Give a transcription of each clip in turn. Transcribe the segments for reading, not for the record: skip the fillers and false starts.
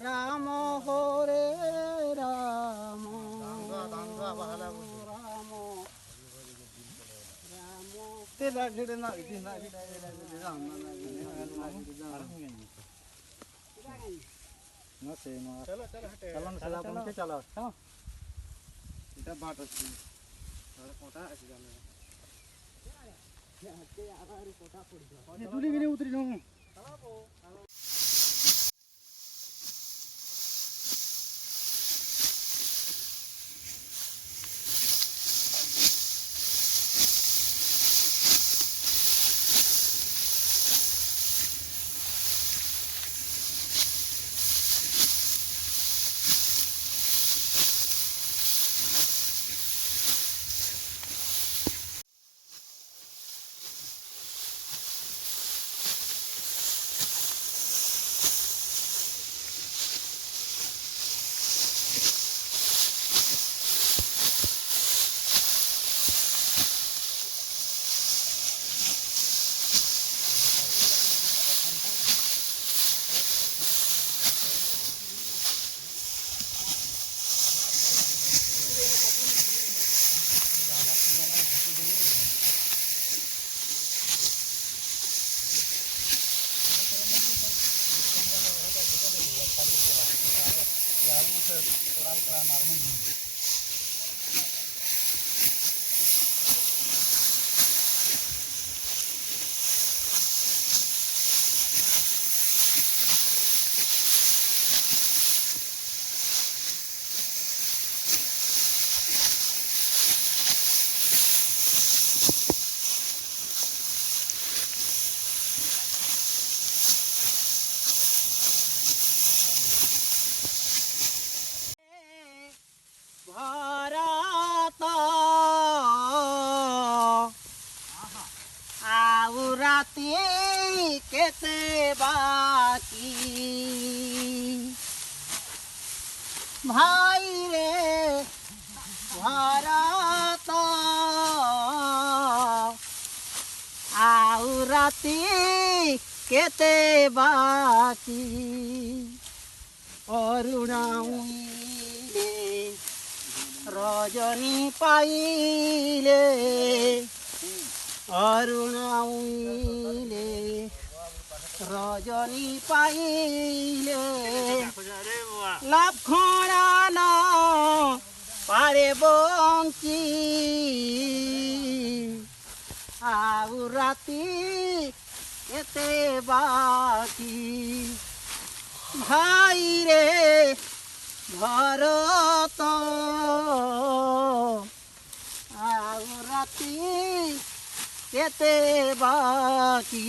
राम हरे राम राम तेरा गिरे ना इतना राम ना से ना चलो चलो हटे चलो चलो पहुंचे चलो हाँ इधर बात अच्छी सारा कोटा ऐसे जाने ये दूरी भी नहीं उतरी जाऊँ भारत आउ राती केते बाकी भाई रे भारत आउ राती केते बाकी अरुणाउले रजनी पाइले अरुणाउले रजनी पाइले लक्षणा न पारे बंची आउ राती केते बाकी भाई रे भारत आउ राती केते बाकी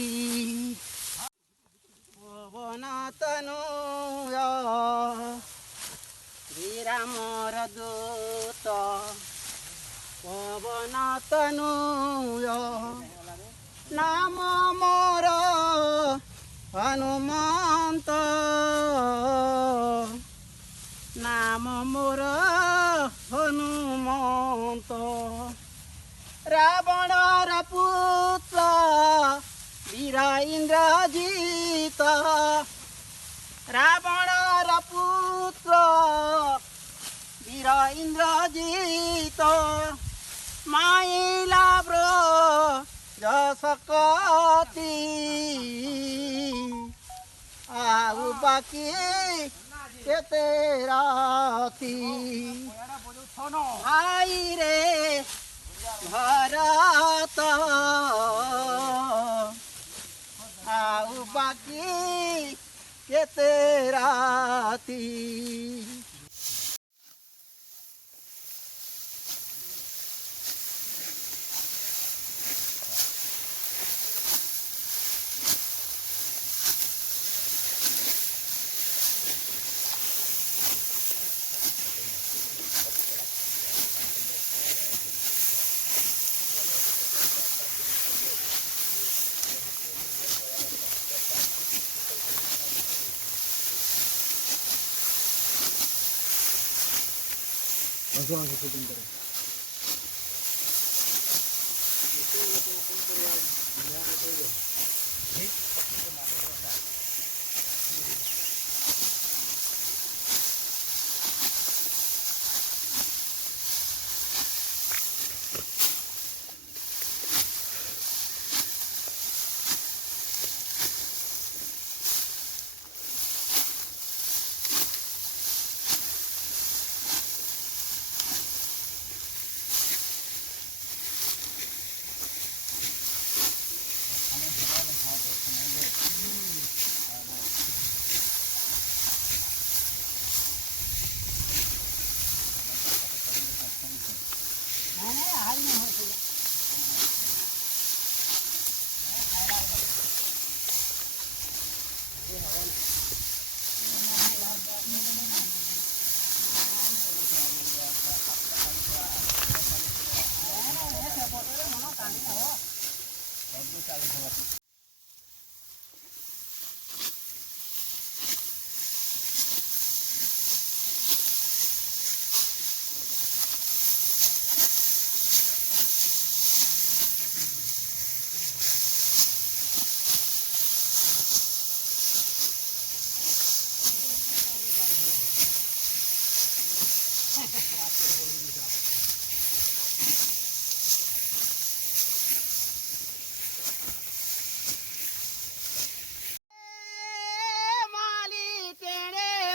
पवन तनय श्रीरामर दूत पवन तनय नाम मोर हनुमंत नाम मोर हनुमंत रावणर पुत्र वीर इंद्रजित रावणर पुत्र वीर इंद्रजित माइला जसकती आउ बाकी केते राती भाई रे भारत आउ बाकी केते राती ऐसे शूटिंग करें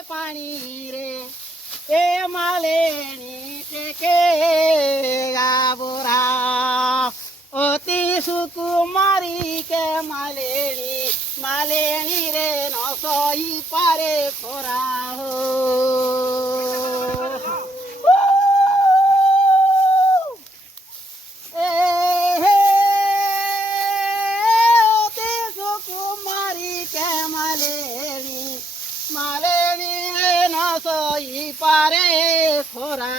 পানি রে এ মালেনি টেকে গাবরা অতি সুকুমারী কে মালেনি মালেনি রে নসই পারে খরা হো পারে খরা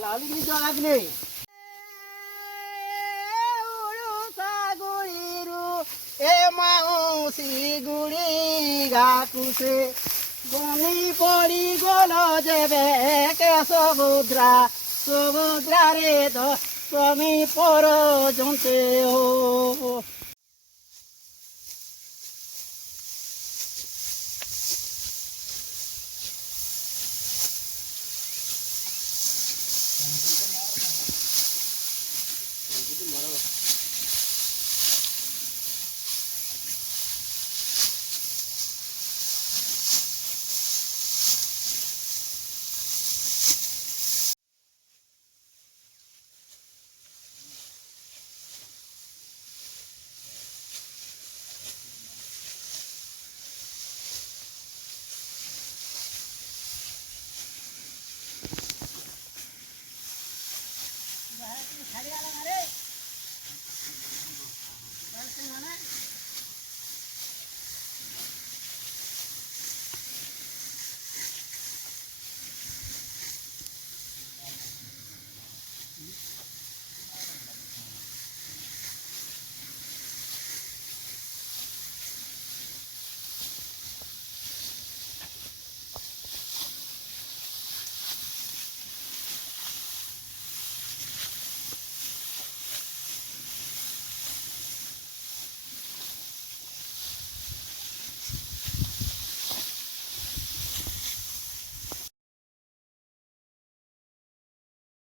লালিনি জলাগনে গুড়িরু এ মাউসি গুড়ি গাকুসে বনি পড়ি গল যেবে কে সমুদ্রা সমুদ্রারে স্বামী পর জন্তে ও